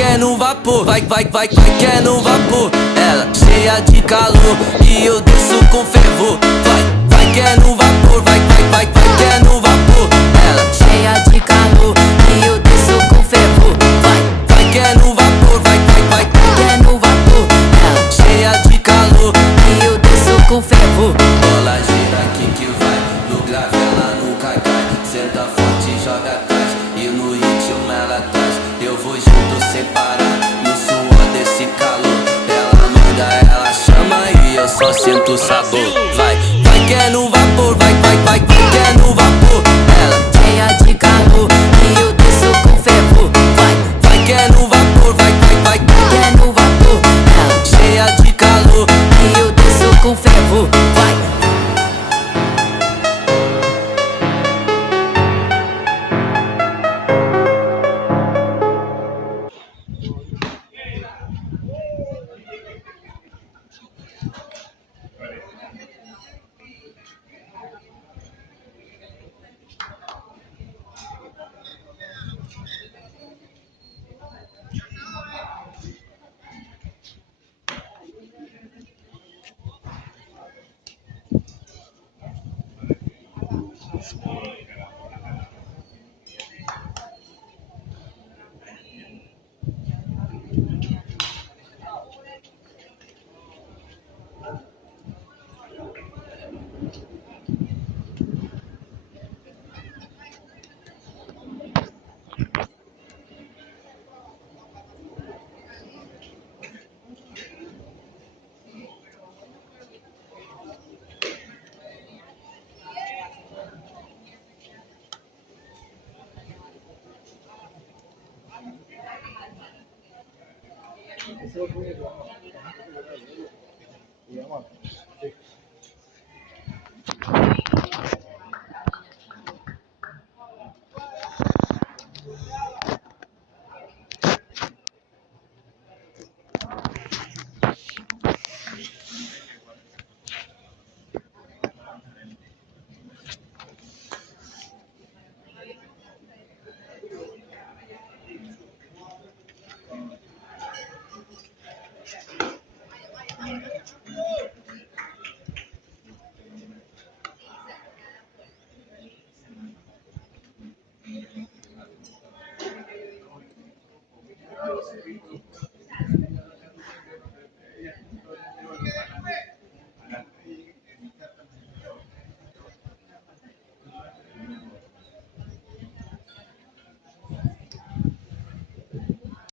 que é no vapor, vai que é no vapor. Ela cheia de calor e eu desço com fervor. Vai que é no vapor, vai que é no vapor. Ela cheia de calor e eu desço com fervor. Vai que é no vapor, vai que é no vapor. Ela cheia de calor e eu desço com fervor. Bola gira aqui que vai, no grave ela nunca cai. Senta forte e joga atrás, e no ritmo ela traz. Eu vou junto sem parar, no suor desse calor. Ela manda, ela chama e eu só sinto o sabor. Vai que é no vapor, vai que é no vapor. Ela cheia de calor e eu desço com fervor. Vai que é no vapor, vai que é no vapor. Ela cheia de calor e eu desço com fervor.